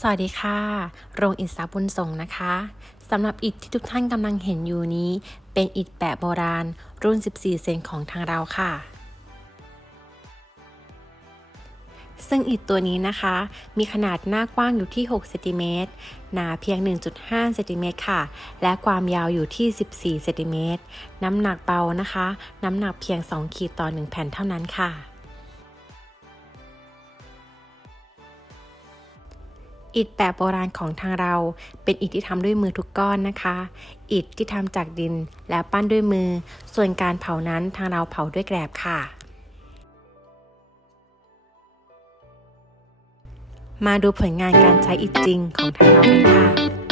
สวัสดีค่ะ โรงอิฐสาบุญส่งนะคะสำหรับอิฐที่ทุกท่านกำลังเห็นอยู่นี้ เป็นอิฐแปะโบราณ รุ่น 14 เซนของทางเราค่ะ ซึ่งอิฐตัวนี้นะคะ มีขนาดหน้ากว้างอยู่ที่ 6 เซนติเมตร หนาเพียง 1.5 เซนติเมตรค่ะ และความยาวอยู่ที่ 14 เซนติเมตร น้ำหนักเบานะคะ น้ำหนักเพียง 2 ขีดต่อ 1 แผ่นเท่านั้นค่ะ อิฐแบบโบราณของทางเรา เป็นอิฐที่ทำด้วยมือทุกก้อนนะคะ อิฐที่ทำจากดินและปั้นด้วยมือ ส่วนการเผานั้นทางเราเผาด้วยแกลบค่ะ มาดูผลงานการใช้อิฐจริงของทางเรากันค่ะ